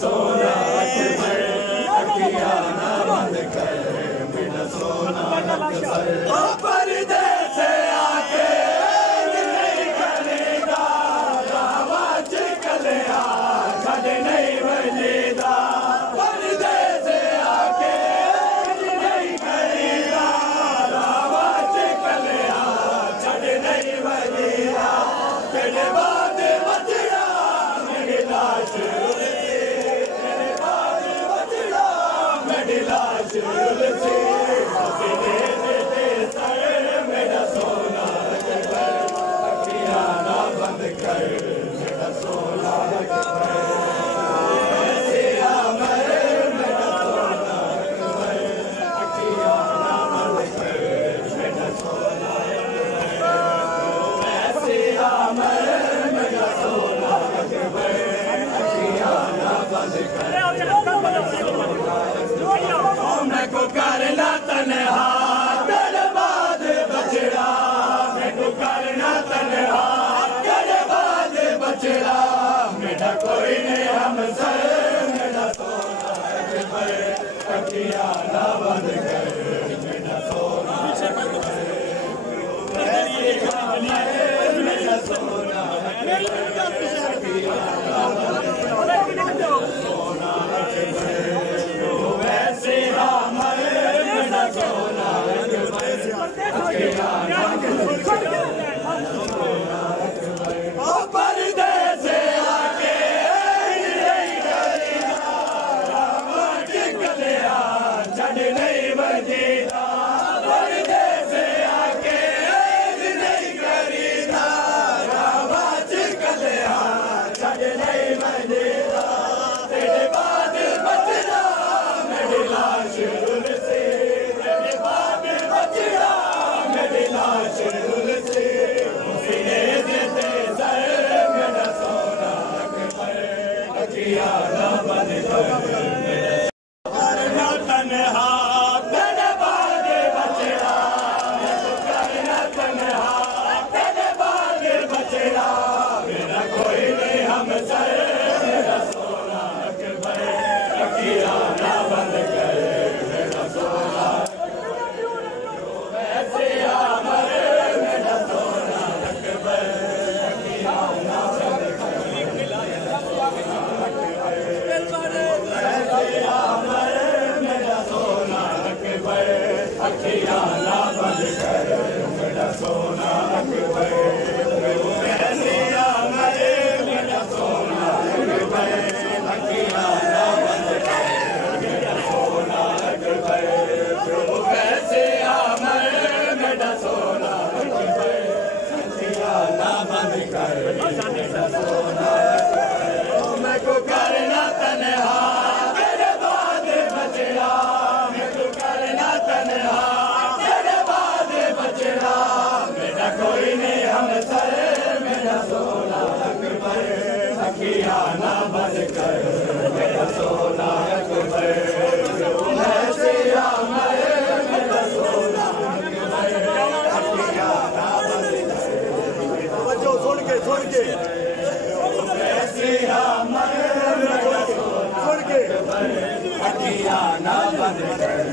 सोना अखियां ना बंद कर मेरा सोना परदेस आके नहीं करेगा रावत कलिया छड़ नहीं बजेगा परदेस आके नहीं करेगा रावत कलिया छड़ नहीं बजेगा तेरे बाद बचड़ा मेरी लाश तेरे बाद बचड़ा मेरी लाश मेरा सोना अखियां ना बंद कर मेरा सोना मेरा सोना अखियां ना बंद कर मेरा सोना ऐसे मेरा सोना अखियां ना बंद कर मैं को करना तन्हा तेरे बाद बचड़ा मैं को करना तन्हा तेरे बाद बचड़ा मेरा कोई नहीं हम सर मेरा सोना अखियां ना बंद कर मेरा सोना मेरा सोना वैसे मेरा सोना परदेस आके नहीं करेगा रावत कलिया छड़ नहीं बजेगा परदेस आके नहीं करेगा रावत कलिया छड़ नहीं बजेगा तेरे बाद बचड़ा मेरी लाश से तेरे बाद बचड़ा मेरी लाश से सीने देते सर मेरा सोना अखियां ना बंद कर करना तन्हा तेरे बाद बचड़ा करना तन्हा तेरे बाद बचड़ा मेरा कोई नहीं हम सर मेरा सोना अखियां ना बंद कर मेरा सोना ऐसे मेरा सोना अखियां ना बंद कर मेरा सोना अखियां ना बंद कर मेरा सोना ऐसे मेरा सोना अखियां ना बंद कर मेरा सोना कैसे मेरा सोना अखियां ना बंद कर मेरा सोना मैं को करना तन्हा तेरे बाद बचड़ा मैं को करना तन्हा तेरे बाद बचड़ा मेरा कोई नहीं हम सर मेरा सोना अखियां ना बंद कर मेरा सोना ऐसे मेरा सोना अखियां ना बंद कर सुन के ऐसे मेरा सोना अखियां ना बंद कर